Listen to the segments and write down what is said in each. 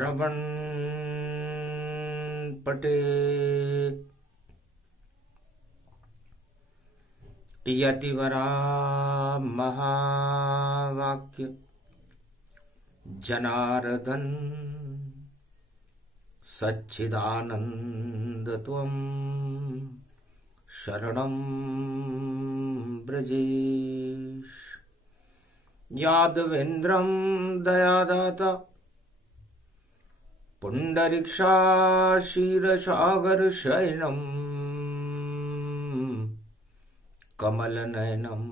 श्रवण पटे यतिवरा महावाक्य जनार्दन सच्चिदानंद त्वं शरणं ब्रजेश। यादवेन्द्रं दयादाता पुंडरीक्षाशीरसागर शयनं कमलनयनं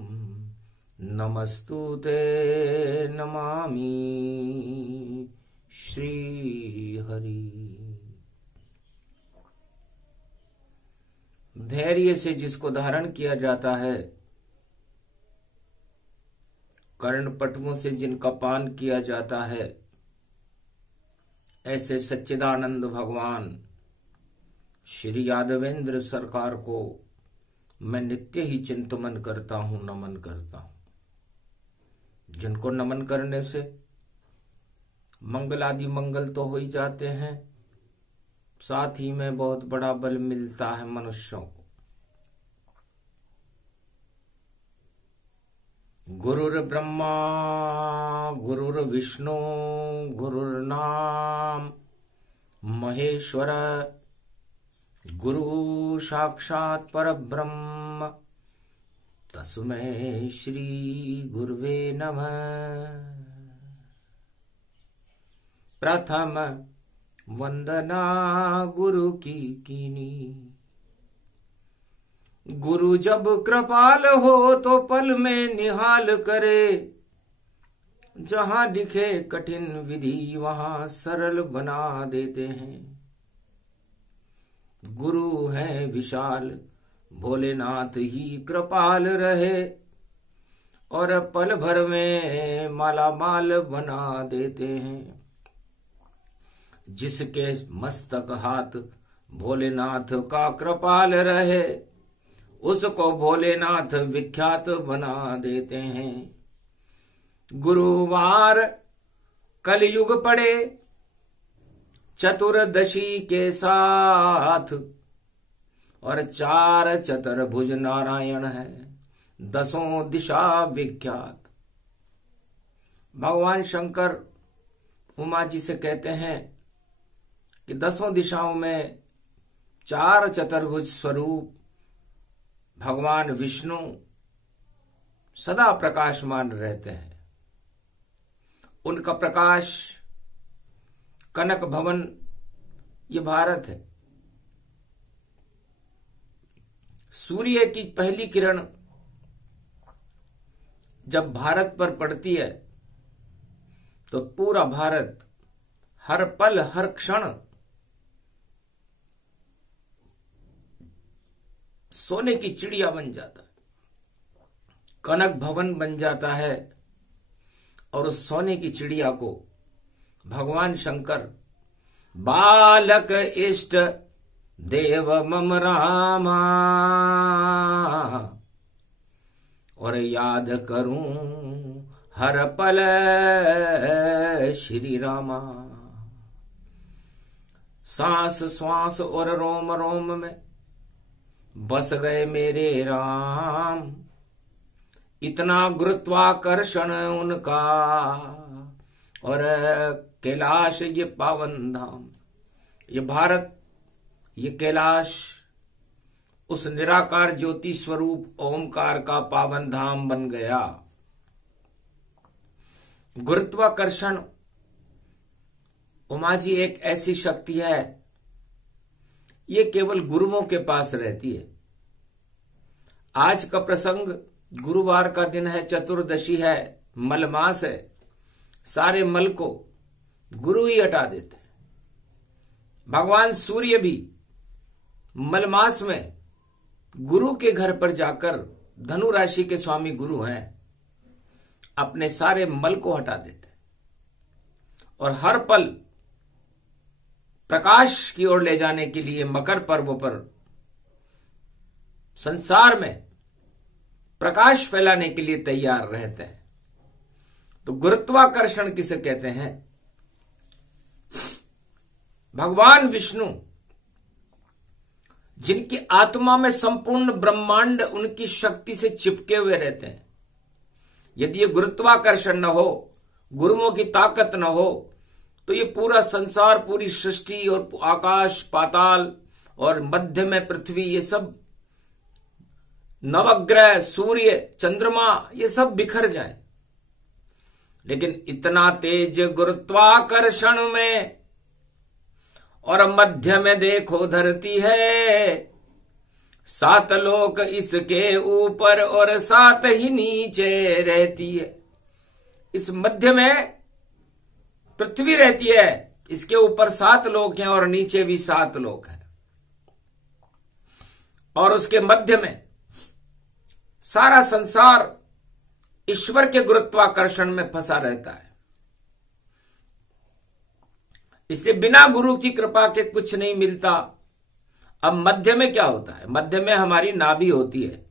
नमस्तुते नमामि श्रीहरि। धैर्य से जिसको धारण किया जाता है, कर्णपटुओं से जिनका पान किया जाता है, ऐसे सच्चिदानंद भगवान श्री यादवेंद्र सरकार को मैं नित्य ही चिंतन करता हूं, नमन करता हूं। जिनको नमन करने से मंगल आदि मंगल तो हो ही जाते हैं, साथ ही में बहुत बड़ा बल मिलता है मनुष्यों को। गुरुर ब्रह्मा गुरुर विष्णु गुरुर्नाम महेश्वर गुरु साक्षात् परब्रह्म तस्मै श्री गुरुवे नमः। प्रथम वंदना गुरु की कीनी, गुरु जब कृपाल हो तो पल में निहाल करे। जहां दिखे कठिन विधि वहां सरल बना देते हैं। गुरु हैं विशाल भोलेनाथ ही कृपाल रहे, और पल भर में माला माल बना देते हैं। जिसके मस्तक हाथ भोलेनाथ का कृपाल रहे, उसको भोलेनाथ विख्यात बना देते हैं। गुरुवार कलयुग पड़े चतुर्दशी के साथ, और चार चतुर्भुज नारायण है दसों दिशा विख्यात। भगवान शंकर उमा जी से कहते हैं कि दसों दिशाओं में चार चतुर्भुज स्वरूप भगवान विष्णु सदा प्रकाशमान रहते हैं। उनका प्रकाश कनक भवन ये भारत है। सूर्य की पहली किरण जब भारत पर पड़ती है तो पूरा भारत हर पल हर क्षण सोने की चिड़िया बन जाता है, कनक भवन बन जाता है। और उस सोने की चिड़िया को भगवान शंकर बालक इष्ट देव मम रामा, और याद करूं हर पल श्री रामा। सांस श्वास और रोम रोम में बस गए मेरे राम। इतना गुरुत्वाकर्षण उनका, और कैलाश ये पावन धाम, ये भारत ये कैलाश उस निराकार ज्योति स्वरूप ओमकार का पावन धाम बन गया। गुरुत्वाकर्षण उमा जी एक ऐसी शक्ति है, ये केवल गुरुओं के पास रहती है। आज का प्रसंग गुरुवार का दिन है, चतुर्दशी है, मलमास है। सारे मल को गुरु ही हटा देते हैं। भगवान सूर्य भी मलमास में गुरु के घर पर जाकर, धनु राशि के स्वामी गुरु हैं, अपने सारे मल को हटा देते हैं और हर पल प्रकाश की ओर ले जाने के लिए मकर पर्व पर संसार में प्रकाश फैलाने के लिए तैयार रहते हैं। तो गुरुत्वाकर्षण किसे कहते हैं? भगवान विष्णु जिनकी आत्मा में संपूर्ण ब्रह्मांड उनकी शक्ति से चिपके हुए रहते हैं, यदि ये गुरुत्वाकर्षण न हो, गुरुओं की ताकत न हो, तो ये पूरा संसार, पूरी सृष्टि और आकाश पाताल और मध्य में पृथ्वी, ये सब नवग्रह, सूर्य, चंद्रमा, ये सब बिखर जाए। लेकिन इतना तेज गुरुत्वाकर्षण में, और मध्य में देखो धरती है, 7 लोक इसके ऊपर और 7 ही नीचे रहती है। इस मध्य में पृथ्वी रहती है, इसके ऊपर 7 लोक हैं और नीचे भी 7 लोक हैं, और उसके मध्य में सारा संसार ईश्वर के गुरुत्वाकर्षण में फंसा रहता है। इसलिए बिना गुरु की कृपा के कुछ नहीं मिलता। अब मध्य में क्या होता है? मध्य में हमारी नाभि होती है,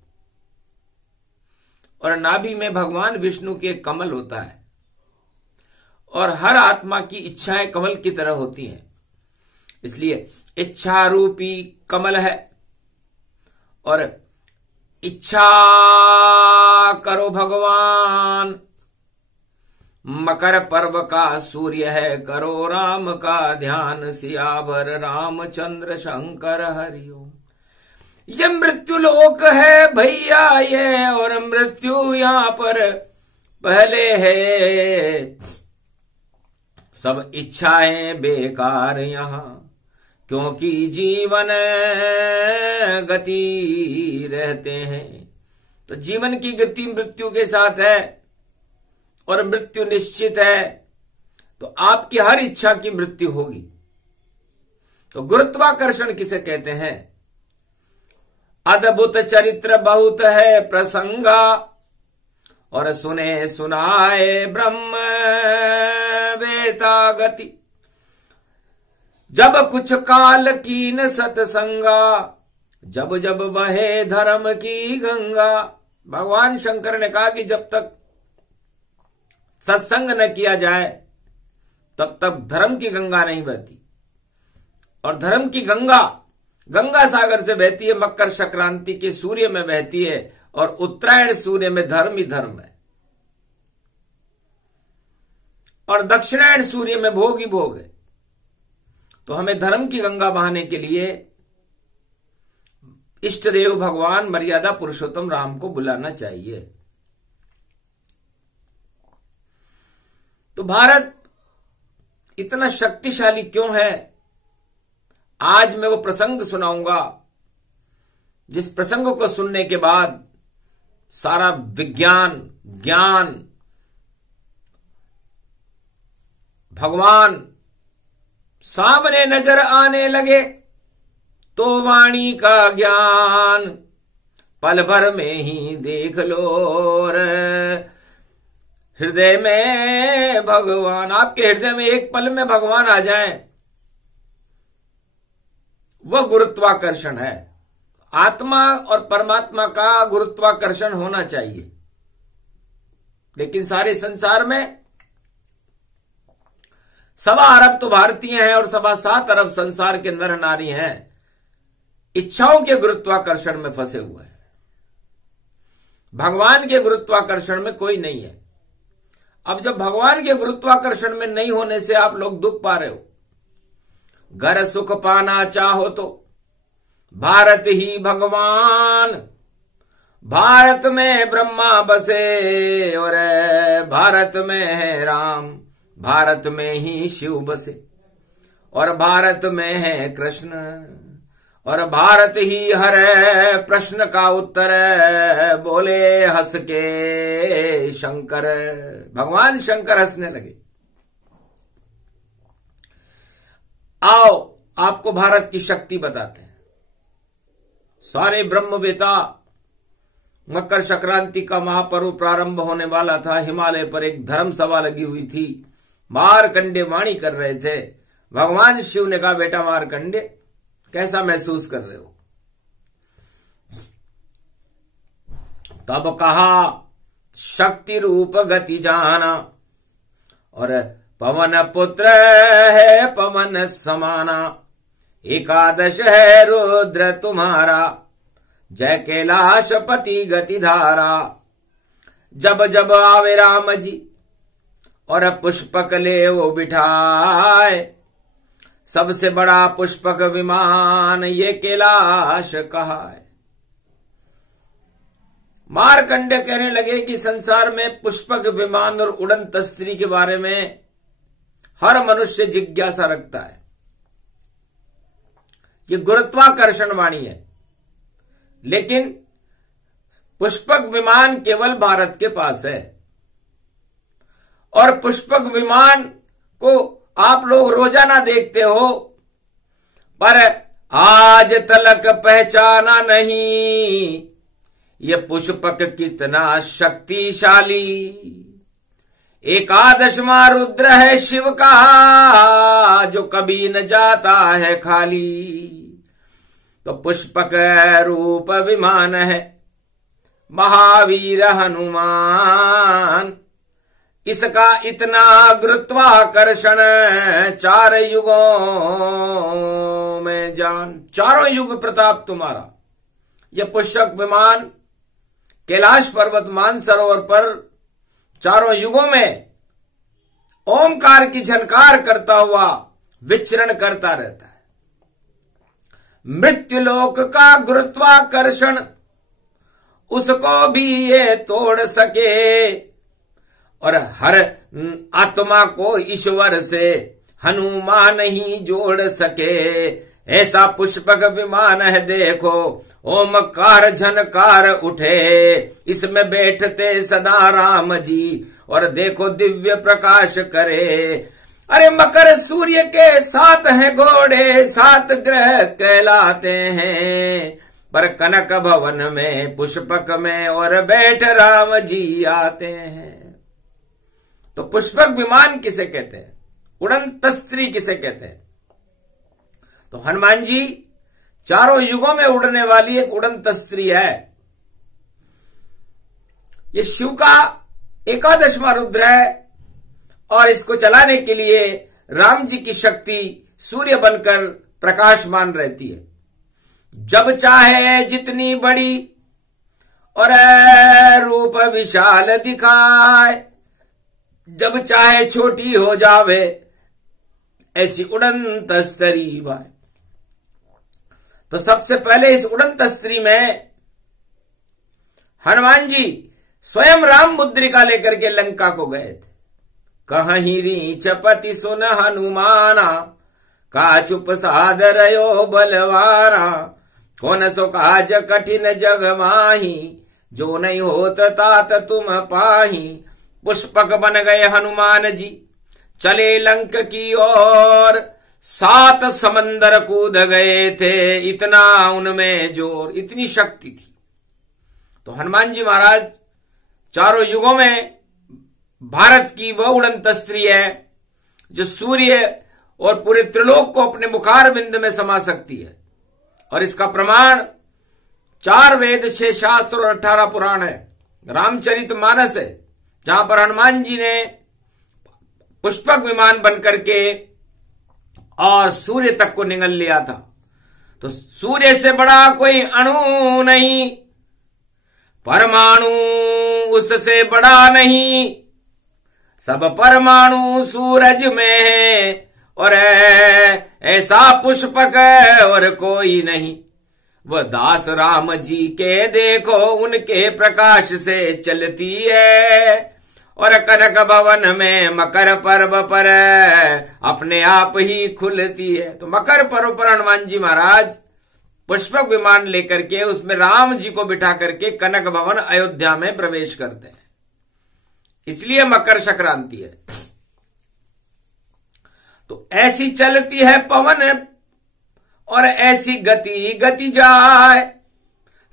और नाभि में भगवान विष्णु के कमल होता है, और हर आत्मा की इच्छाएं कमल की तरह होती हैं। इसलिए इच्छा रूपी कमल है, और इच्छा करो भगवान, मकर पर्व का सूर्य है, करो राम का ध्यान, सियावर रामचंद्र शंकर हरिओम। ये मृत्यु लोक है भैया ये, और मृत्यु यहां पर पहले है, सब इच्छाएं बेकार यहां, क्योंकि जीवन गति रहते हैं। तो जीवन की गति मृत्यु के साथ है, और मृत्यु निश्चित है, तो आपकी हर इच्छा की मृत्यु होगी। तो गुरुत्वाकर्षण किसे कहते हैं? अद्भुत चरित्र बहुत है प्रसंगा, और सुने सुनाए ब्रह्म वेता गति, जब कुछ काल कीन सतसंगा, जब जब बहे धर्म की गंगा। भगवान शंकर ने कहा कि जब तक सत्संग न किया जाए तब तक धर्म की गंगा नहीं बहती, और धर्म की गंगा गंगा सागर से बहती है, मकर संक्रांति के सूर्य में बहती है, और उत्तरायण सूर्य में धर्म ही धर्म है, और दक्षिणायन सूर्य में भोग ही भोग है। तो हमें धर्म की गंगा बहाने के लिए इष्ट देव भगवान मर्यादा पुरुषोत्तम राम को बुलाना चाहिए। तो भारत इतना शक्तिशाली क्यों है? आज मैं वो प्रसंग सुनाऊंगा जिस प्रसंग को सुनने के बाद सारा विज्ञान, ज्ञान, भगवान सामने नजर आने लगे, तो वाणी का ज्ञान पल भर में ही देख लो रे। हृदय में भगवान, आपके हृदय में एक पल में भगवान आ जाए, वह गुरुत्वाकर्षण है। आत्मा और परमात्मा का गुरुत्वाकर्षण होना चाहिए, लेकिन सारे संसार में 7 अरब तो भारतीय हैं और 7.25 अरब संसार के नर नारी हैं, इच्छाओं के गुरुत्वाकर्षण में फंसे हुए हैं। भगवान के गुरुत्वाकर्षण में कोई नहीं है। अब जब भगवान के गुरुत्वाकर्षण में नहीं होने से आप लोग दुख पा रहे हो, घर सुख पाना चाहो तो भारत ही भगवान, भारत में ब्रह्मा बसे और भारत में है राम, भारत में ही शिव बसे और भारत में है कृष्ण, और भारत ही हर प्रश्न का उत्तर बोले हंस के शंकर। भगवान शंकर हंसने लगे। आओ आपको भारत की शक्ति बताते हैं। सारे ब्रह्मवेता, मकर संक्रांति का महापर्व प्रारंभ होने वाला था। हिमालय पर एक धर्म सभा लगी हुई थी। मारकंडे वाणी कर रहे थे। भगवान शिव ने कहा, बेटा मारकंडे, कैसा महसूस कर रहे हो? तब कहा, शक्ति रूप गति जाना। और पवन पुत्र है पवन समाना, एकादश है रुद्र तुम्हारा, जय कैलाश पति गति धारा। जब जब आवे राम जी और पुष्पक ले वो बिठाए, सबसे बड़ा पुष्पक विमान ये कैलाश कहाए। मार्कंडेय कहने लगे कि संसार में पुष्पक विमान और उड़न तस्त्री के बारे में हर मनुष्य जिज्ञासा रखता है। ये गुरुत्वाकर्षण वाणी है, लेकिन पुष्पक विमान केवल भारत के पास है। और पुष्पक विमान को आप लोग रोजाना देखते हो, पर आज तलक पहचाना नहीं ये पुष्पक कितना शक्तिशाली। एकादशवां रुद्र है शिव का, जो कभी न जाता है खाली। तो पुष्पक रूप विमान है महावीर हनुमान, इसका इतना गुरुत्वाकर्षण चार युगों में जान। चारों युग प्रताप तुम्हारा। यह पुष्पक विमान कैलाश पर्वत मानसरोवर पर चारों युगों में ओमकार की झनकार करता हुआ विचरण करता रहता है। मृत्युलोक का गुरुत्वाकर्षण उसको भी ये तोड़ सके, और हर आत्मा को ईश्वर से हनुमान ही जोड़ सके। ऐसा पुष्पक विमान है देखो, ओमकार झनकार उठे, इसमें बैठते सदा राम जी, और देखो दिव्य प्रकाश करे। अरे मकर सूर्य के 7 हैं घोड़े, 7 ग्रह कहलाते हैं, पर कनक भवन में पुष्पक में और बैठ राम जी आते हैं। तो पुष्पक विमान किसे कहते हैं, उड़न तस्त्री किसे कहते हैं? तो हनुमान जी चारों युगों में उड़ने वाली एक उड़न तस्त्री है। ये शिव का एकादशवां रुद्र है, और इसको चलाने के लिए राम जी की शक्ति सूर्य बनकर प्रकाशमान रहती है। जब चाहे जितनी बड़ी और रूप विशाल दिखाए, जब चाहे छोटी हो जावे ऐसी उड़न तस्त्री भाई। तो सबसे पहले इस उड़न तस्त्री में हनुमान जी स्वयं राम मुद्रिका लेकर के लंका को गए थे। कहीं रीच पति सुन हनुमाना, का चुप साध रयो बलवाना, कौन सो काज कठिन जग माही, जो नहीं होत तात तुम पाही। पुष्पक बन गए हनुमान जी, चले लंक की ओर, 7 समंदर कूद गए थे, इतना उनमें जोर, इतनी शक्ति थी। तो हनुमान जी महाराज चारों युगों में भारत की वह उड़न तस्त्री है जो सूर्य और पूरे त्रिलोक को अपने मुखार बिंद में समा सकती है। और इसका प्रमाण 4 वेद, 6 शास्त्र और 18 पुराण है। रामचरितमानस है, जहां पर हनुमान जी ने पुष्पक विमान बनकर के और सूर्य तक को निगल लिया था। तो सूर्य से बड़ा कोई अणु नहीं, परमाणु उससे बड़ा नहीं, सब परमाणु सूरज में है, और ऐसा पुष्पक और कोई नहीं। वह दास राम जी के देखो, उनके प्रकाश से चलती है, और कनक भवन में मकर पर्व पर अपने आप ही खुलती है। तो मकर पर्व पर हनुमान जी महाराज पुष्पक विमान लेकर के उसमें राम जी को बिठा करके कनक भवन अयोध्या में प्रवेश करते हैं, इसलिए मकर संक्रांति है। तो ऐसी चलती है पवन और ऐसी गति जाए,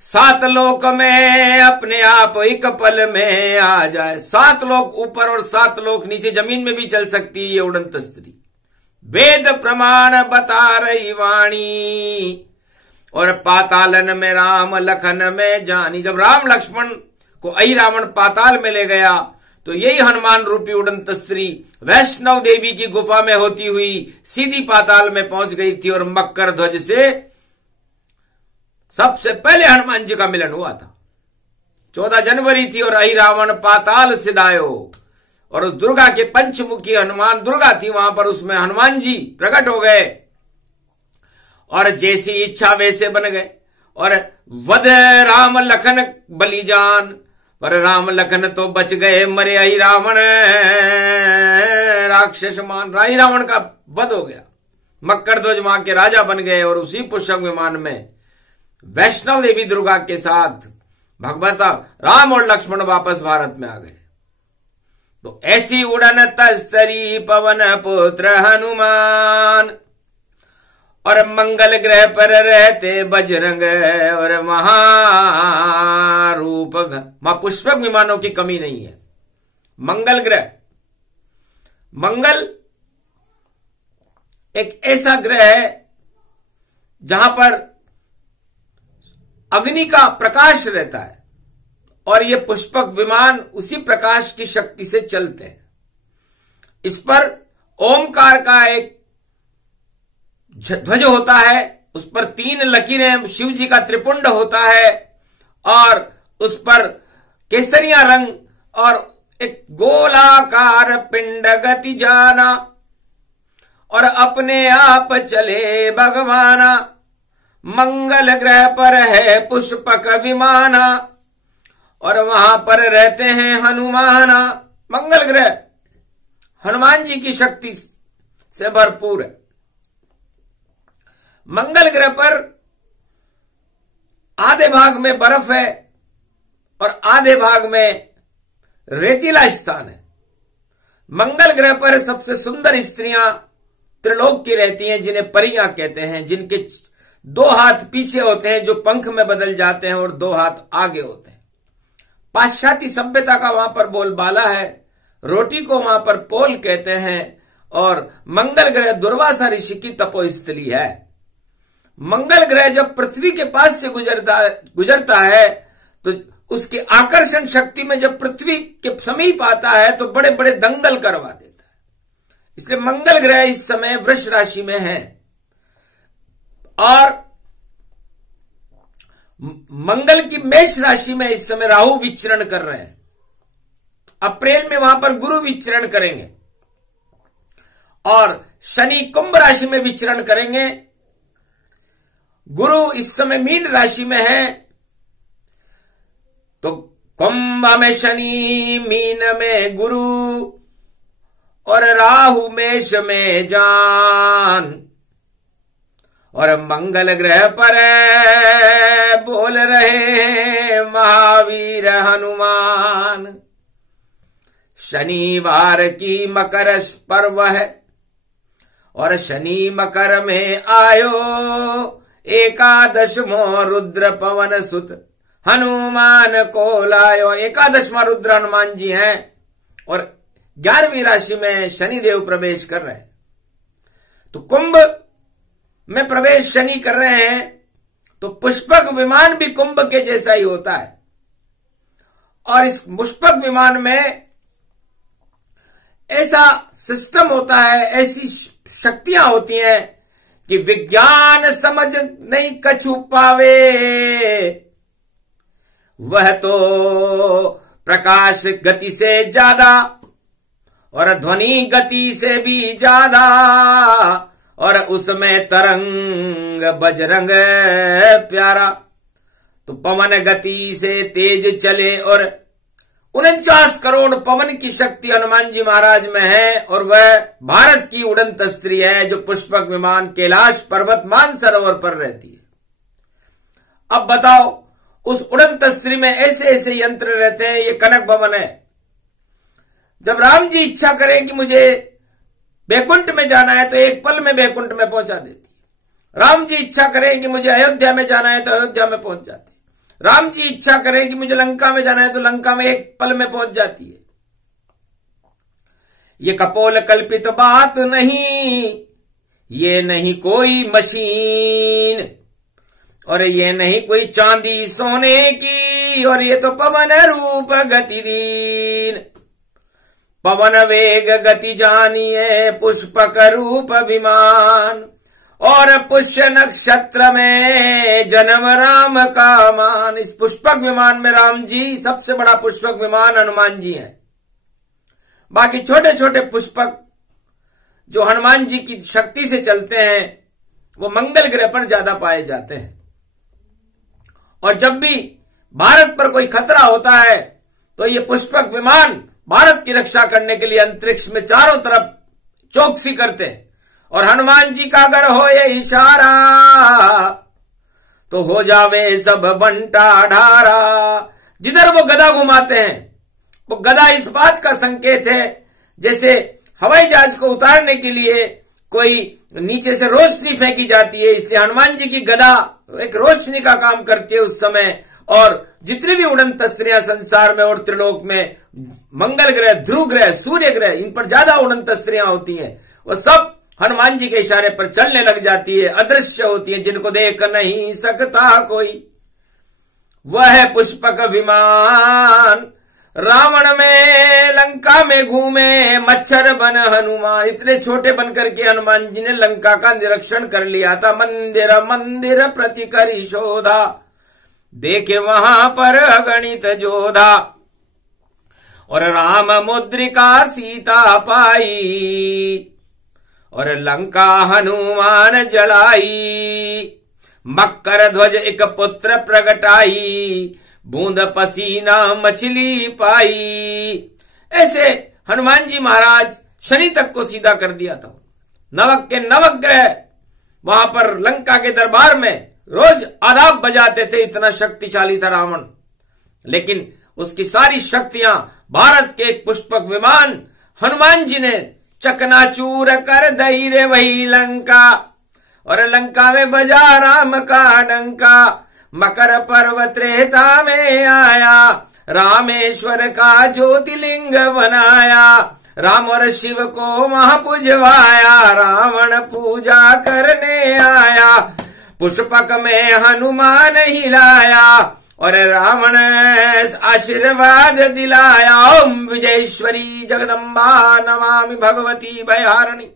7 लोक में अपने आप एक पल में आ जाए। 7 लोक ऊपर और 7 लोक नीचे, जमीन में भी चल सकती है ये उड़न तस्त्री। वेद प्रमाण बता रही वाणी, और पातालन में राम लखन में जानी। जब राम लक्ष्मण को अहि रावण पाताल में ले गया, तो यही हनुमान रूपी उड़ंत स्त्री वैष्णव देवी की गुफा में होती हुई सीधी पाताल में पहुंच गई थी और मकर ध्वज से सबसे पहले हनुमान जी का मिलन हुआ था। 14 जनवरी थी और अहि रावण पाताल सिधायो, और उस दुर्गा के पंचमुखी हनुमान दुर्गा थी वहां पर, उसमें हनुमान जी प्रकट हो गए और जैसी इच्छा वैसे बन गए। और वध राम लखन बलिजान, पर राम लखन तो बच गए मरे अहि रावण राक्षस मान। अहि रावण का वध हो गया, मकर ध्वज वहां के राजा बन गए और उसी पुष्पक विमान में वैष्णव देवी दुर्गा के साथ भगवता राम और लक्ष्मण वापस भारत में आ गए। तो ऐसी उड़न तस्तरी पवन पुत्र हनुमान, और मंगल ग्रह पर रहते बजरंग और महारूप। वहां पुष्पक विमानों की कमी नहीं है। मंगल ग्रह, मंगल एक ऐसा ग्रह है जहां पर अग्नि का प्रकाश रहता है और ये पुष्पक विमान उसी प्रकाश की शक्ति से चलते हैं। इस पर ओमकार का एक ध्वज होता है, उस पर 3 लकीरें, शिव जी का त्रिपुंड होता है और उस पर केसरिया रंग और एक गोलाकार पिंड गति जाना, और अपने आप चले भगवाना। मंगल ग्रह पर है पुष्पक विमाना और वहां पर रहते हैं हनुमाना। मंगल ग्रह हनुमान जी की शक्ति से भरपूर है। मंगल ग्रह पर आधे भाग में बर्फ है और आधे भाग में रेतीला स्थान है। मंगल ग्रह पर सबसे सुंदर स्त्रियां त्रिलोक की रहती हैं, जिन्हें परियां कहते हैं, जिनके 2 हाथ पीछे होते हैं जो पंख में बदल जाते हैं और 2 हाथ आगे होते हैं। पाश्चात्य सभ्यता का वहां पर बोलबाला है। रोटी को वहां पर पोल कहते हैं और मंगल ग्रह दुर्वासा ऋषि की तपोस्थली है। मंगल ग्रह जब पृथ्वी के पास से गुजरता है तो उसके आकर्षण शक्ति में जब पृथ्वी के समीप आता है तो बड़े बड़े दंगल करवा देता है। इसलिए मंगल ग्रह इस समय वृष राशि में है और मंगल की मेष राशि में इस समय राहु विचरण कर रहे हैं। अप्रैल में वहां पर गुरु विचरण करेंगे और शनि कुंभ राशि में विचरण करेंगे। गुरु इस समय मीन राशि में है, तो कुंभ में शनि, मीन में गुरु और राहु मेष में जान। और मंगल ग्रह पर बोल रहे महावीर हनुमान। शनिवार की मकर पर्व है और शनि मकर में आयो, एकादशमो रुद्र पवन सुत हनुमान को लायो। एकादशवां रुद्र हनुमान जी हैं और 11वीं राशि में शनिदेव प्रवेश कर रहे हैं। तो कुंभ में प्रवेश शनि कर रहे हैं तो पुष्पक विमान भी कुंभ के जैसा ही होता है। और इस पुष्पक विमान में ऐसा सिस्टम होता है, ऐसी शक्तियां होती हैं कि विज्ञान समझ नहीं कछु पावे, वह तो प्रकाश गति से ज्यादा और ध्वनि गति से भी ज्यादा, और उसमें तरंग बजरंग प्यारा। तो पवन गति से तेज चले और 49 करोड़ पवन की शक्ति हनुमान जी महाराज में है और वह भारत की उड़ंत स्त्री है जो पुष्पक विमान कैलाश पर्वत मानसरोवर पर रहती है। अब बताओ, उस उड़ंत स्त्री में ऐसे ऐसे यंत्र रहते हैं। ये कनक भवन है। जब राम जी इच्छा करें कि मुझे बैकुंठ में जाना है तो एक पल में बैकुंठ में पहुंचा देती है। राम जी इच्छा करें कि मुझे अयोध्या में जाना है तो अयोध्या में पहुंच जाती है। राम जी इच्छा करें कि मुझे लंका में जाना है तो लंका में एक पल में पहुंच जाती है। ये कपोल कल्पित बात नहीं, ये नहीं कोई मशीन और ये नहीं कोई चांदी सोने की, और ये तो पवन रूप गतिदीन। पवन वेग गति जानिए पुष्पक रूप विमान, और पुष्य नक्षत्र में जन्म राम का मान। इस पुष्पक विमान में राम जी सबसे बड़ा पुष्पक विमान हनुमान जी हैं। बाकी छोटे छोटे पुष्पक जो हनुमान जी की शक्ति से चलते हैं वो मंगल ग्रह पर ज्यादा पाए जाते हैं। और जब भी भारत पर कोई खतरा होता है तो ये पुष्पक विमान भारत की रक्षा करने के लिए अंतरिक्ष में चारों तरफ चौकसी करते हैं। और हनुमान जी का अगर हो ये इशारा तो हो जावे सब बंटा ढारा। जिधर वो गदा घुमाते हैं वो गदा इस बात का संकेत है जैसे हवाई जहाज को उतारने के लिए कोई नीचे से रोशनी फेंकी जाती है, इसलिए हनुमान जी की गदा एक रोशनी का काम करती है उस समय। और जितनी भी उड़न तस्त्रियां संसार में और त्रिलोक में, मंगल ग्रह, ध्रुव ग्रह, सूर्य ग्रह, इन पर ज्यादा उड़न तस्त्रियां होती हैं, वो सब हनुमान जी के इशारे पर चलने लग जाती है, अदृश्य होती है, जिनको देख नहीं सकता कोई। वह है पुष्पक विमान, रावण में लंका में घूमे मच्छर बन हनुमान। इतने छोटे बनकर के हनुमान जी ने लंका का निरीक्षण कर लिया था। मंदिर मंदिर प्रति करी शोधा, देखे वहां पर अगणित जोधा, और राम मुद्रिका सीता पाई, और लंका हनुमान जलाई। मकर ध्वज एक पुत्र प्रगटाई, बूंद पसीना मछली पाई। ऐसे हनुमान जी महाराज शनि तक को सीधा कर दिया था। नवक के नवग्रह वहां पर लंका के दरबार में रोज आदाब बजाते थे, इतना शक्तिशाली था रावण। लेकिन उसकी सारी शक्तियां भारत के एक पुष्पक विमान हनुमान जी ने चकनाचूर कर दई रे वही लंका, और लंका में बजा राम का डंका। मकर पर्व त्रेता में आया, रामेश्वर का ज्योतिलिंग बनाया, राम और शिव को महापुजवाया, रावण पूजा करने आया, पुष्पक में हनुमान हिलाया, और रावण आशीर्वाद दिलाया। ओम विजयेश्वरी जगदम्बा नमामि भगवती भयहारिणी,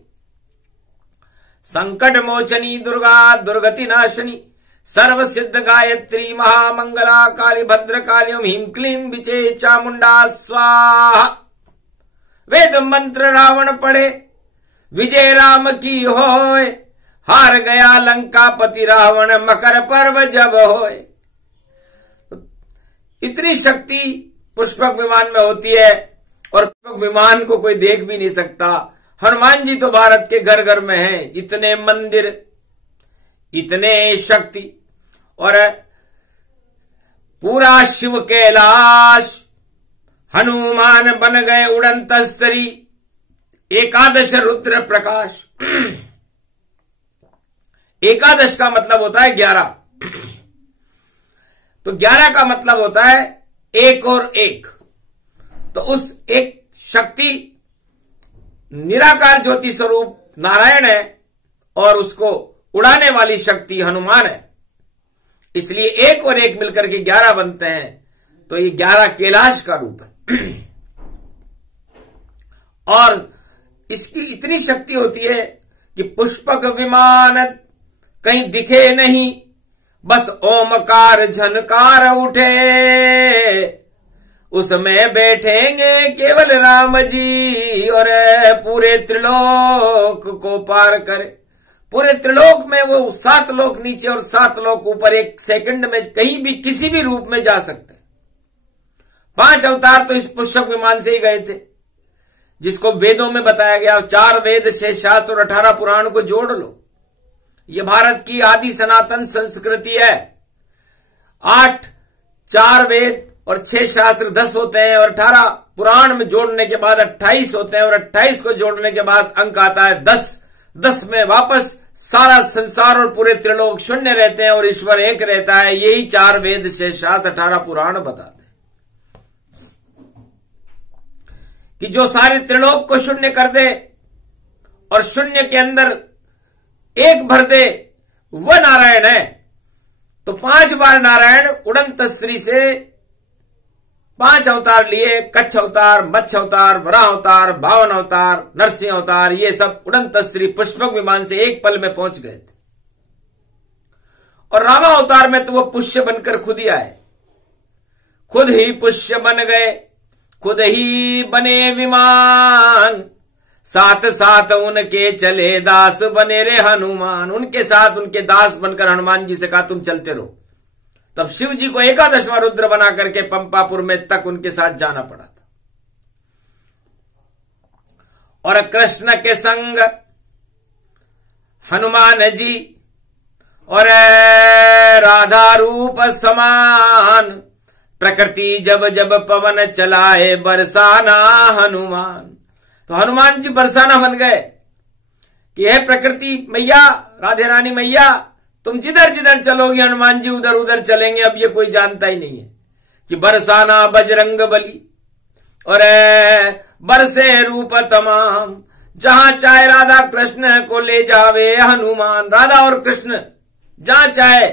संकट मोचनी दुर्गा दुर्गति नाशनी, सर्व सिद्ध गायत्री महामंगला काली भद्रकाली ओम ह्रीं क्लीं विचे चामुंडा स्वाहा। वेद मंत्र रावण पढ़े विजय राम की होए, हार गया लंकापति रावण मकर पर्व जब होए। इतनी शक्ति पुष्पक विमान में होती है और पुष्पक विमान को कोई देख भी नहीं सकता। हनुमान जी तो भारत के घर घर में हैं। इतने मंदिर, इतने शक्ति, और पूरा शिव कैलाश हनुमान बन गए उड़न तस्तरी, एकादश रुद्र प्रकाश। एकादश का मतलब होता है 11, तो 11 का मतलब होता है एक और एक। तो उस एक शक्ति निराकार ज्योति स्वरूप नारायण है और उसको उड़ाने वाली शक्ति हनुमान है, इसलिए एक और एक मिलकर के 11 बनते हैं। तो ये 11 कैलाश का रूप है। और इसकी इतनी शक्ति होती है कि पुष्पक विमान कहीं दिखे नहीं, बस ओमकार झनकार उठे, उसमें बैठेंगे केवल राम जी, और पूरे त्रिलोक को पार करे। पूरे त्रिलोक में वो 7 लोक नीचे और 7 लोक ऊपर एक सेकंड में कहीं भी किसी भी रूप में जा सकते हैं। 5 अवतार तो इस पुष्पक विमान से ही गए थे, जिसको वेदों में बताया गया। 4 वेद, 6 शास्त्र और 18 पुराण को जोड़ लो। ये भारत की आदि सनातन संस्कृति है। 8 4 वेद और 6 शास्त्र 10 होते हैं, और 18 पुराण में जोड़ने के बाद 28 होते हैं, और 28 को जोड़ने के बाद अंक आता है 10। 10 में वापस सारा संसार और पूरे त्रिलोक शून्य रहते हैं और ईश्वर एक रहता है। यही 4 वेद, 6 शास्त्र, 18 पुराण बताते हैं कि जो सारे त्रिलोक को शून्य कर दे और शून्य के अंदर एक भर दे, वह नारायण है। तो 5 बार नारायण उड़न तस्त्री से 5 अवतार लिए, कच्छ अवतार, मत्स्य अवतार, वराह अवतार, 52 अवतार, नरसिंह अवतार, ये सब उड़ंत श्री पुष्पक विमान से एक पल में पहुंच गए थे। और रामा अवतार में तो वो पुष्य बनकर खुद ही आए, खुद ही पुष्य बन गए, खुद ही बने विमान, साथ साथ उनके चले दास बने रे हनुमान। उनके साथ उनके दास बनकर हनुमान जी से कहा तुम चलते रहो। तब शिव जी को 11वां रुद्र बना करके पंपापुर में तक उनके साथ जाना पड़ा था। और कृष्ण के संग हनुमान जी और राधा रूप समान, प्रकृति जब जब पवन चलाए बरसाना हनुमान। तो हनुमान जी बरसाना बन गए कि हे प्रकृति मैया, राधे रानी मैया, तुम जिधर जिधर चलोगी हनुमान जी उधर उधर चलेंगे। अब ये कोई जानता ही नहीं है कि बरसाना बजरंग बली और बरसे रूप तमाम, जहां चाहे राधा कृष्ण को ले जावे हनुमान। राधा और कृष्ण जहां चाहे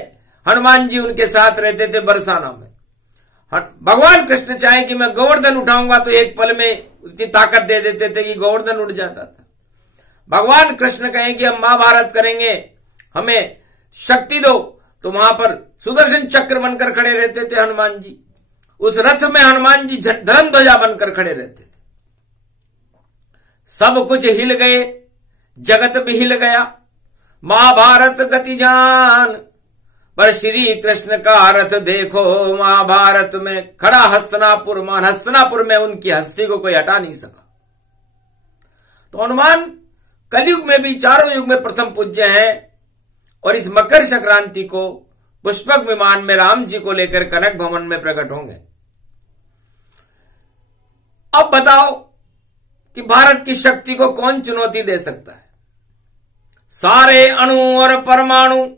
हनुमान जी उनके साथ रहते थे बरसाना में। भगवान कृष्ण चाहे कि मैं गोवर्धन उठाऊंगा तो एक पल में उतनी ताकत दे देते थे कि गोवर्धन उठ जाता था। भगवान कृष्ण कहें कि हम महाभारत करेंगे, हमें शक्ति दो, तो वहां पर सुदर्शन चक्र बनकर खड़े रहते थे हनुमान जी। उस रथ में हनुमान जी धर्म ध्वजा बनकर खड़े रहते थे। सब कुछ हिल गए, जगत भी हिल गया, महाभारत गति जान, पर श्री कृष्ण का रथ देखो महाभारत में खड़ा हस्तिनापुर मान। हस्तिनापुर में उनकी हस्ती को कोई हटा नहीं सका। तो हनुमान कलयुग में भी चारों युग में प्रथम पूज्य हैं। और इस मकर संक्रांति को पुष्पक विमान में राम जी को लेकर कनक भवन में प्रकट होंगे। अब बताओ कि भारत की शक्ति को कौन चुनौती दे सकता है? सारे अणु और परमाणु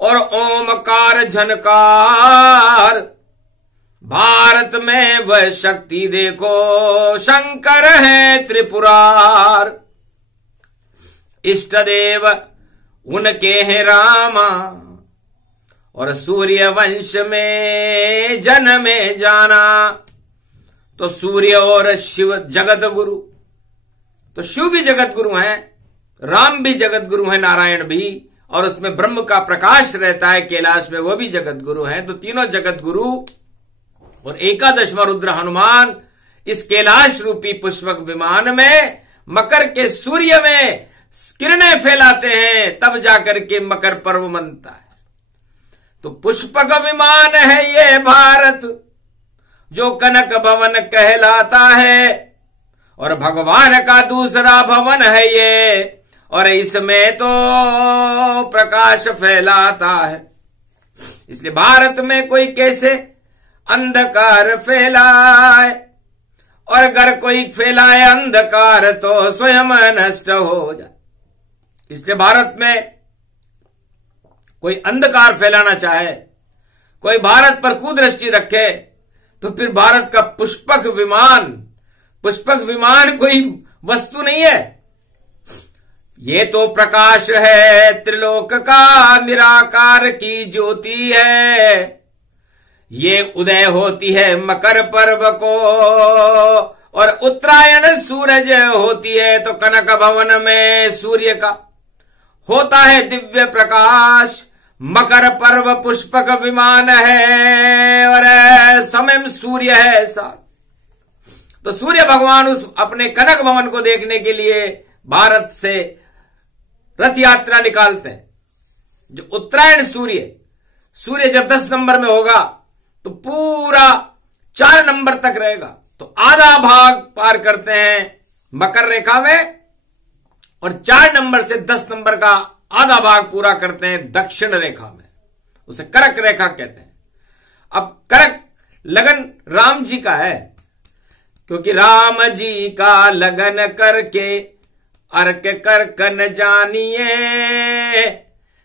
और ओमकार झनकार, भारत में वह शक्ति देखो, शंकर है त्रिपुरार। इष्ट देव उनके हैं रामा, और सूर्य वंश में जन्मे जाना। तो सूर्य और शिव जगत गुरु, तो शिव भी जगत गुरु हैं, राम भी जगत गुरु हैं, नारायण भी, और उसमें ब्रह्म का प्रकाश रहता है कैलाश में, वो भी जगत गुरु हैं। तो तीनों जगत गुरु और 11वां रुद्र हनुमान इस कैलाश रूपी पुष्पक विमान में मकर के सूर्य में किरणें फैलाते हैं, तब जाकर के मकर पर्व मनता है। तो पुष्पक विमान है ये भारत, जो कनक भवन कहलाता है, और भगवान का दूसरा भवन है ये, और इसमें तो प्रकाश फैलाता है। इसलिए भारत में कोई कैसे अंधकार फैलाए, और अगर कोई फैलाए अंधकार तो स्वयं नष्ट हो जाए। इसलिए भारत में कोई अंधकार फैलाना चाहे, कोई भारत पर कुदृष्टि रखे, तो फिर भारत का पुष्पक विमान कोई वस्तु नहीं है। ये तो प्रकाश है त्रिलोक का, निराकार की ज्योति है। ये उदय होती है मकर पर्व को, और उत्तरायण सूरज होती है। तो कनक भवन में सूर्य का होता है दिव्य प्रकाश। मकर पर्व पुष्पक विमान है, और समय सूर्य है साथ। तो सूर्य भगवान उस अपने कनक भवन को देखने के लिए भारत से रथ यात्रा निकालते हैं। जो उत्तरायण सूर्य जब 10 नंबर में होगा तो पूरा 4 नंबर तक रहेगा। तो आधा भाग पार करते हैं मकर रेखा में, और 4 नंबर से 10 नंबर का आधा भाग पूरा करते हैं दक्षिण रेखा में। उसे करक रेखा कहते हैं। अब करक लगन राम जी का है, क्योंकि राम जी का लगन करके अर्क करक न जानिए,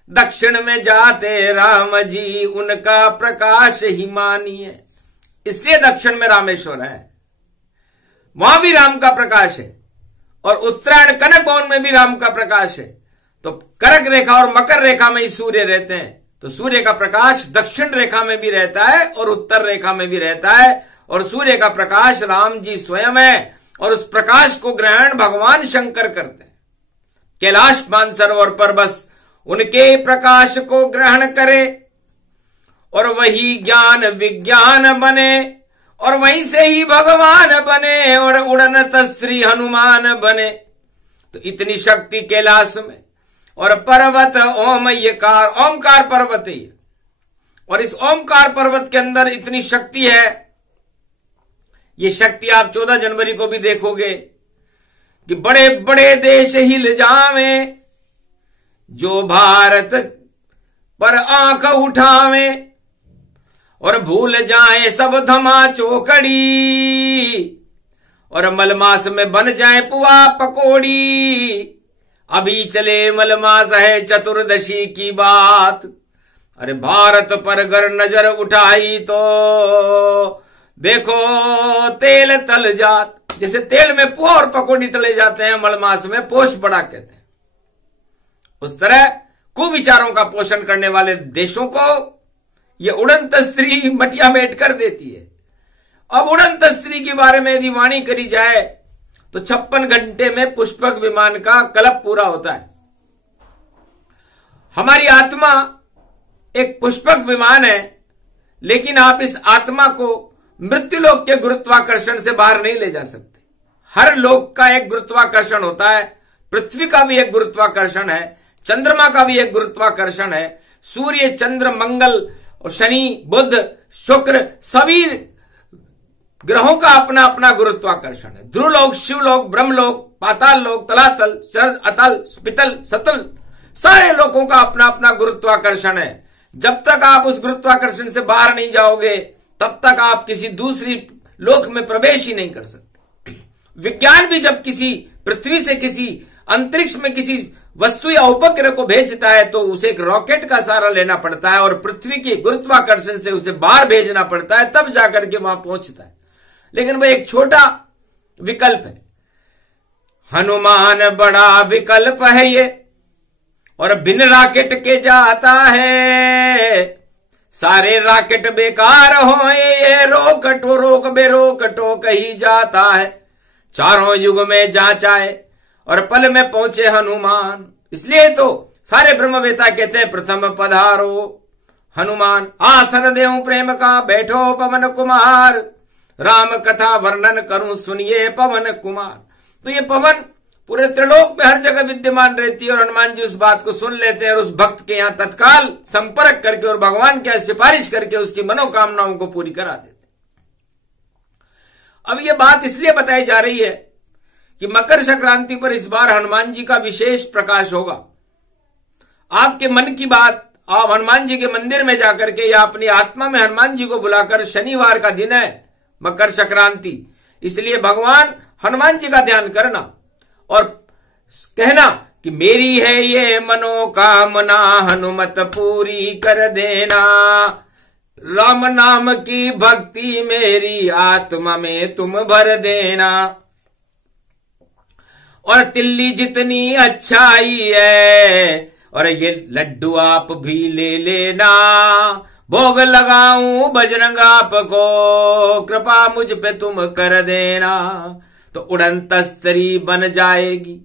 दक्षिण में जाते राम जी उनका प्रकाश ही मानिए। इसलिए दक्षिण में रामेश्वर है, वहां भी राम का प्रकाश है, और उत्तरायण कनक भवन में भी राम का प्रकाश है। तो करक रेखा और मकर रेखा में ही सूर्य रहते हैं। तो सूर्य का प्रकाश दक्षिण रेखा में भी रहता है और उत्तर रेखा में भी रहता है, और सूर्य का प्रकाश राम जी स्वयं है, और उस प्रकाश को ग्रहण भगवान शंकर करते हैं। कैलाश मानसरोवर पर बस उनके प्रकाश को ग्रहण करे और वही ज्ञान विज्ञान बने, और वहीं से ही भगवान बने और उड़नत स्त्री हनुमान बने। तो इतनी शक्ति कैलाश में, और पर्वत ओमयकार, ओमकार पर्वत है, और इस ओमकार पर्वत के अंदर इतनी शक्ति है। ये शक्ति आप 14 जनवरी को भी देखोगे कि बड़े बड़े देश हिल जावें, जो भारत पर आंख उठावे, और भूल जाए सब धमा चौकड़ी, और मलमास में बन जाए पुआ पकोड़ी। अभी चले मलमास है चतुर्दशी की बात, अरे भारत पर अगर नजर उठाई तो देखो तेल तल जात। जैसे तेल में पुआ और पकोड़ी तले जाते हैं, मलमास में पोष बड़ा कहते हैं, उस तरह कुविचारों का पोषण करने वाले देशों को ये उड़ंत स्त्री मटिया मेट कर देती है। अब उड़ंत स्त्री के बारे में यदि वाणी करी जाए तो 56 घंटे में पुष्पक विमान का कल्प पूरा होता है। हमारी आत्मा एक पुष्पक विमान है, लेकिन आप इस आत्मा को मृत्युलोक के गुरुत्वाकर्षण से बाहर नहीं ले जा सकते। हर लोक का एक गुरुत्वाकर्षण होता है, पृथ्वी का भी एक गुरुत्वाकर्षण है, चंद्रमा का भी एक गुरुत्वाकर्षण है, सूर्य चंद्र मंगल और शनि बुध शुक्र सभी ग्रहों का अपना अपना गुरुत्वाकर्षण है। ध्रुवलोक, शिवलोक, ब्रह्मलोक, पाताल लोक, तलातल, अतल, पितल, सतल, सारे लोकों का अपना अपना गुरुत्वाकर्षण है। जब तक आप उस गुरुत्वाकर्षण से बाहर नहीं जाओगे तब तक आप किसी दूसरी लोक में प्रवेश ही नहीं कर सकते। विज्ञान भी जब किसी पृथ्वी से किसी अंतरिक्ष में किसी वस्तु या उपग्रह को भेजता है तो उसे एक रॉकेट का सहारा लेना पड़ता है और पृथ्वी के गुरुत्वाकर्षण से उसे बाहर भेजना पड़ता है, तब जाकर के वहां पहुंचता है। लेकिन वह एक छोटा विकल्प है। हनुमान बड़ा विकल्प है ये, और बिन रॉकेट के जाता है, सारे रॉकेट बेकार हो ये, रोकटो रोक बेरोकटो कही जाता है। चारों युग में जांचाए और पल में पहुंचे हनुमान। इसलिए तो सारे ब्रह्मवेता कहते हैं प्रथम पधारो हनुमान, आसन देऊं प्रेम का बैठो पवन कुमार, राम कथा वर्णन करूं सुनिए पवन कुमार। तो ये पवन पूरे त्रिलोक में हर जगह विद्यमान रहती है, और हनुमान जी उस बात को सुन लेते हैं और उस भक्त के यहां तत्काल संपर्क करके और भगवान के सिफारिश करके उसकी मनोकामनाओं को पूरी करा देते। अब यह बात इसलिए बताई जा रही है कि मकर संक्रांति पर इस बार हनुमान जी का विशेष प्रकाश होगा। आपके मन की बात आप हनुमान जी के मंदिर में जाकर के या अपनी आत्मा में हनुमान जी को बुलाकर, शनिवार का दिन है मकर संक्रांति, इसलिए भगवान हनुमान जी का ध्यान करना और कहना कि मेरी है ये मनोकामना हनुमत पूरी कर देना, राम नाम की भक्ति मेरी आत्मा में तुम भर देना, और तिल्ली जितनी अच्छाई है और ये लड्डू आप भी ले लेना, भोग लगाऊं बजरंग आपको, कृपा मुझ पे तुम कर देना। तो उड़ंत स्त्री बन जाएगी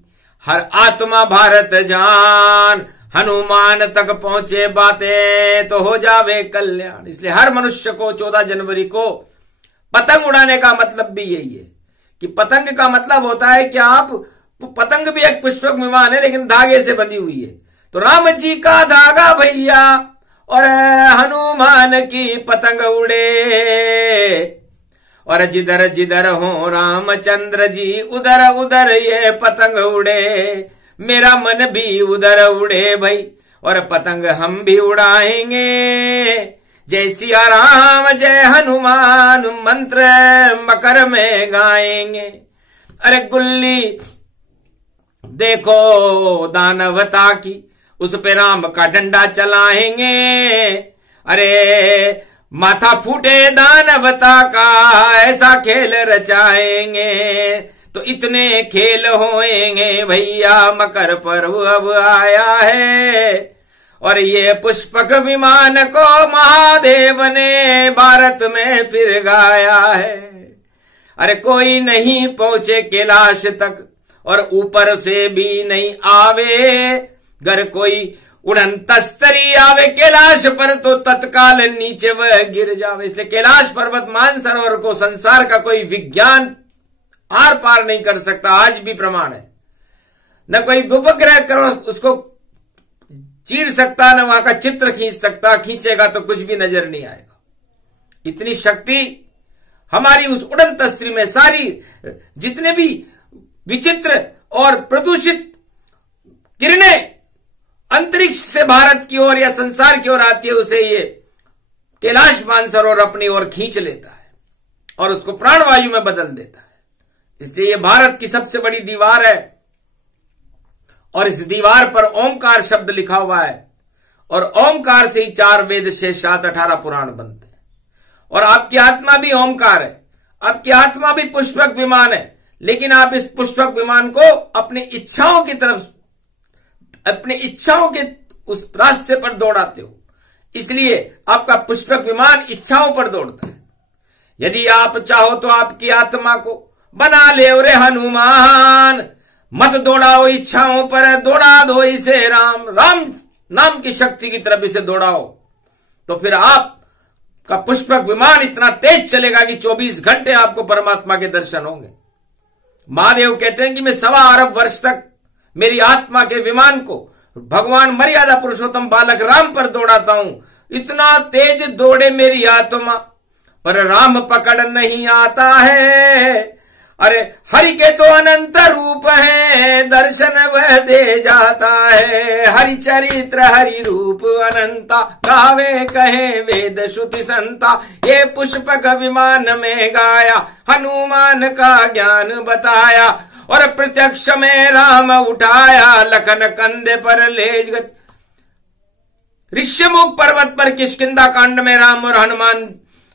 हर आत्मा भारत जान, हनुमान तक पहुंचे बातें तो हो जावे कल्याण। इसलिए हर मनुष्य को 14 जनवरी को पतंग उड़ाने का मतलब भी यही है कि पतंग का मतलब होता है कि आप, पतंग भी एक पुष्पक विमान है लेकिन धागे से बंधी हुई है, तो राम जी का धागा भैया और हनुमान की पतंग उड़े, और जिधर जिधर हो रामचंद्र जी उधर उधर ये पतंग उड़े, मेरा मन भी उधर उड़े भाई, और पतंग हम भी उड़ाएंगे, जय सिया राम जय हनुमान मंत्र मकर में गाएंगे। अरे गुल्ली देखो दानवता की, उस पे राम का डंडा चलाएंगे, अरे माथा फूटे दानवता का ऐसा खेल रचाएंगे। तो इतने खेल होएंगे भैया, मकर पर्व अब आया है, और ये पुष्पक विमान को महादेव ने भारत में फिर गाया है। अरे कोई नहीं पहुंचे कैलाश तक और ऊपर से भी नहीं आवे, अगर कोई उड़न तस्तरी आवे कैलाश पर तो तत्काल नीचे वह गिर जावे। इसलिए कैलाश पर्वत मानसरोवर को संसार का कोई विज्ञान आर पार नहीं कर सकता, आज भी प्रमाण है। न कोई उपग्रह करो उसको चीर सकता, न वहां का चित्र खींच सकता, खींचेगा तो कुछ भी नजर नहीं आएगा। इतनी शक्ति हमारी उस उड़न तस्तरी में, सारी जितने भी विचित्र और प्रदूषित किरणें अंतरिक्ष से भारत की ओर या संसार की ओर आती है, उसे ये कैलाश मानसरोवर अपनी ओर खींच लेता है और उसको प्राणवायु में बदल देता है। इसलिए ये भारत की सबसे बड़ी दीवार है और इस दीवार पर ओमकार शब्द लिखा हुआ है और ओमकार से ही 4 वेद, 6, 7, 18 पुराण बनते हैं। और आपकी आत्मा भी ओमकार है, आपकी आत्मा भी पुष्पक विमान है, लेकिन आप इस पुष्पक विमान को अपनी इच्छाओं की तरफ, अपनी इच्छाओं के उस रास्ते पर दौड़ाते हो, इसलिए आपका पुष्पक विमान इच्छाओं पर दौड़ता है। यदि आप चाहो तो आपकी आत्मा को बना ले रे हनुमान, मत दौड़ाओ इच्छाओं पर, दौड़ा दो इसे राम नाम की शक्ति की तरफ इसे दौड़ाओ, तो फिर आपका पुष्पक विमान इतना तेज चलेगा कि 24 घंटे आपको परमात्मा के दर्शन होंगे। महादेव कहते हैं कि मैं 1.25 अरब वर्ष तक मेरी आत्मा के विमान को भगवान मर्यादा पुरुषोत्तम बालक राम पर दौड़ाता हूं। इतना तेज दौड़े मेरी आत्मा, पर राम पकड़ नहीं आता है। अरे हरि के तो अनंत रूप है, दर्शन वह दे जाता है। हरि चरित्र हरि रूप अनंता, गावे कहे वेद श्रुति संता। ये पुष्पक विमान में गाया, हनुमान का ज्ञान बताया। और प्रत्यक्ष में राम उठाया, लखन कंधे पर ले गए। ऋष्यमुख पर्वत पर किष्किंधा कांड में राम और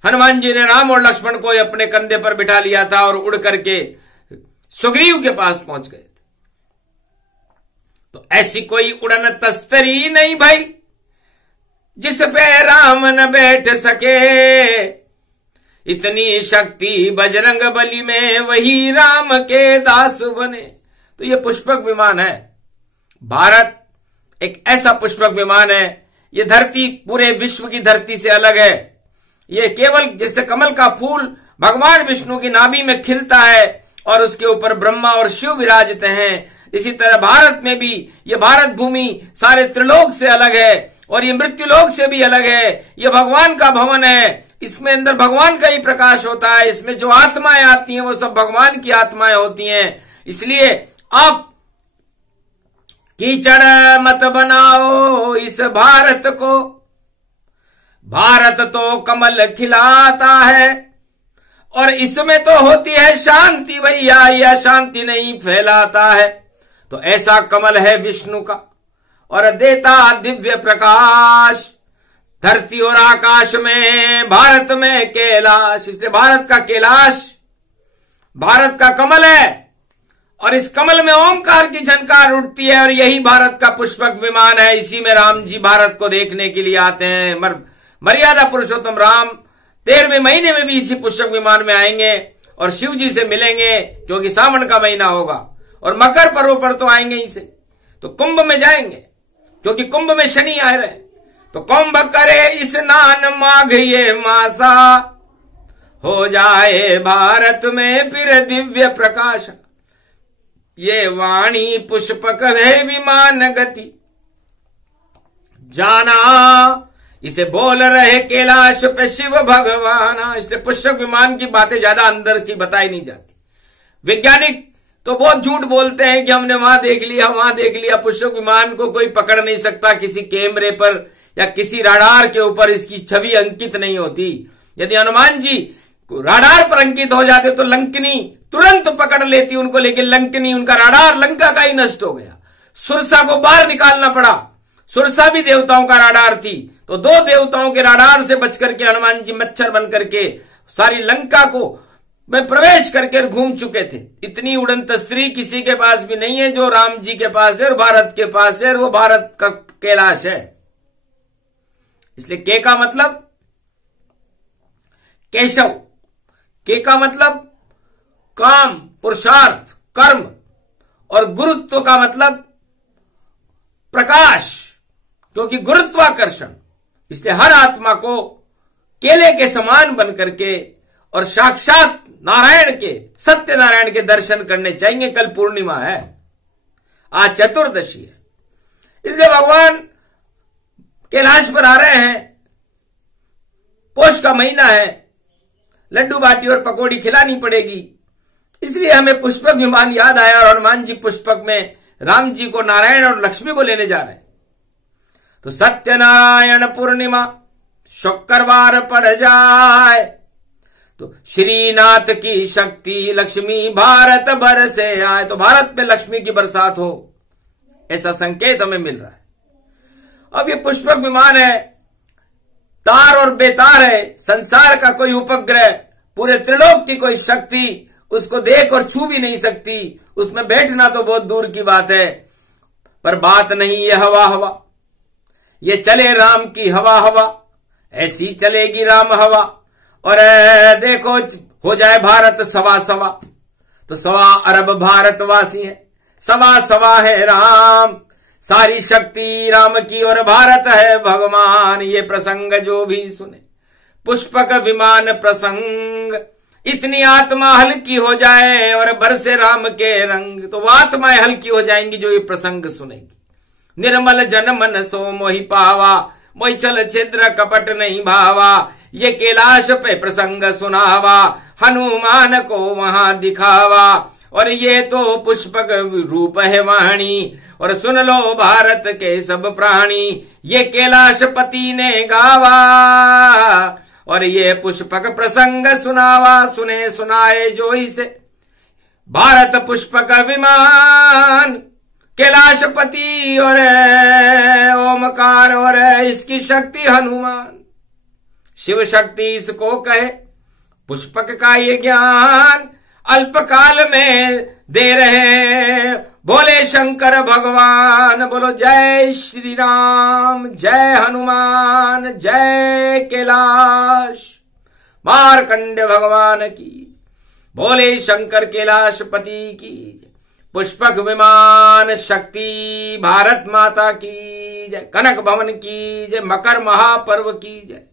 हनुमान जी ने राम और लक्ष्मण को अपने कंधे पर बिठा लिया था और उड़ करके सुग्रीव के पास पहुंच गए थे। तो ऐसी कोई उड़न तस्तरी नहीं भाई जिस पे राम न बैठ सके। इतनी शक्ति बजरंग बली में, वही राम के दास बने। तो ये पुष्पक विमान है। भारत एक ऐसा पुष्पक विमान है, ये धरती पूरे विश्व की धरती से अलग है। ये केवल जैसे कमल का फूल भगवान विष्णु की नाभि में खिलता है और उसके ऊपर ब्रह्मा और शिव विराजते हैं, इसी तरह भारत में भी ये भारत भूमि सारे त्रिलोक से अलग है और ये मृत्युलोक से भी अलग है। ये भगवान का भवन है, इसमें अंदर भगवान का ही प्रकाश होता है। इसमें जो आत्माएं आती हैं वो सब भगवान की आत्माएं होती हैं। इसलिए आप कीचड़ मत बनाओ इस भारत को, भारत तो कमल खिलाता है और इसमें तो होती है शांति भैया, यह शांति नहीं फैलाता है। तो ऐसा कमल है विष्णु का और देता दिव्य प्रकाश। धरती और आकाश में, भारत में कैलाश। इसलिए भारत का कैलाश भारत का कमल है और इस कमल में ओमकार की झनकार उठती है और यही भारत का पुष्पक विमान है। इसी में राम जी भारत को देखने के लिए आते हैं। मर्यादा पुरुषोत्तम राम 13वें महीने में भी इसी पुष्पक विमान में आएंगे और शिव जी से मिलेंगे, क्योंकि सावन का महीना होगा। और मकर पर्व पर तो आएंगे ही से, तो कुंभ में जाएंगे क्योंकि कुंभ में शनि आए रहे। तो कुंभ करे स्नान माघ ये मासा, हो जाए भारत में फिर दिव्य प्रकाश। ये वाणी पुष्पक है विमान गति, जाना इसे बोल रहे कैलाश पे शिव भगवान। इसलिए पुष्पक विमान की बातें ज्यादा अंदर की बताई नहीं जाती। वैज्ञानिक तो बहुत झूठ बोलते हैं कि हमने वहां देख लिया, वहां देख लिया। पुष्पक विमान को कोई पकड़ नहीं सकता, किसी कैमरे पर या किसी राडार के ऊपर इसकी छवि अंकित नहीं होती। यदि हनुमान जी राडार पर अंकित हो जाते तो लंकनी तुरंत पकड़ लेती उनको, लेकिन लंकनी, उनका राडार लंका का ही नष्ट हो गया। सुरसा को बाहर निकालना पड़ा। सुरसा भी देवताओं का राडार थी, तो 2 देवताओं के राडार से बच करके हनुमान जी मच्छर बन करके सारी लंका को में प्रवेश करके घूम चुके थे। इतनी उड़न तस्तरी किसी के पास भी नहीं है जो राम जी के पास है और भारत के पास है, और वो भारत का कैलाश है। इसलिए के का मतलब केशव, के का मतलब काम, पुरुषार्थ, कर्म, और गुरुत्व का मतलब प्रकाश, क्योंकि गुरुत्वाकर्षण। इसलिए हर आत्मा को केले के समान बन करके और साक्षात नारायण के, सत्य नारायण के दर्शन करने चाहिए। कल पूर्णिमा है, आज चतुर्दशी है, इसलिए भगवान कैलाश पर आ रहे हैं। पोष का महीना है, लड्डू बाटी और पकौड़ी खिलानी पड़ेगी, इसलिए हमें पुष्पक विमान याद आया और हनुमान जी पुष्पक में राम जी को, नारायण और लक्ष्मी को लेने जा रहे हैं। तो सत्यनारायण पूर्णिमा शुक्रवार पड़ जाए तो श्रीनाथ की शक्ति लक्ष्मी भारत भर से आए, तो भारत में लक्ष्मी की बरसात हो, ऐसा संकेत हमें मिल रहा है। अब ये पुष्पक विमान है, तार और बेतार है, संसार का कोई उपग्रह, पूरे त्रिलोक की कोई शक्ति उसको देख और छू भी नहीं सकती, उसमें बैठना तो बहुत दूर की बात है। पर बात नहीं ये हवा हवा, ये चले राम की हवा हवा, ऐसी चलेगी राम हवा। और देखो हो जाए भारत सवा सवा, तो 1.25 अरब भारतवासी है, सवा सवा है राम, सारी शक्ति राम की और भारत है भगवान। ये प्रसंग जो भी सुने, पुष्पक विमान प्रसंग, इतनी आत्मा हल्की हो जाए और बरसे राम के रंग, तो वो आत्माएं हल्की हो जाएंगी जो ये प्रसंग सुनेगी। निर्मल जन मन सो मोहि पावा, मोहि छल छिद्र कपट नहीं भावा, ये कैलाश पे प्रसंग सुनावा, हनुमान को वहां दिखावा। और ये तो पुष्पक रूप है वाणी, और सुन लो भारत के सब प्राणी, ये कैलाश पति ने गावा, और ये पुष्पक प्रसंग सुनावा। सुने सुनाए जो इसे भारत पुष्पक विमान, कैलाशपति और ओमकार और इसकी शक्ति हनुमान, शिव शक्ति इसको कहे, पुष्पक का ये ज्ञान अल्पकाल में दे रहे भोले शंकर भगवान। बोलो जय श्री राम, जय हनुमान, जय कैलाश मार्कंड भगवान की, भोले शंकर कैलाशपति की, पुष्पक विमान शक्ति भारत माता की जय, कनक भवन की जय, मकर महापर्व की जय।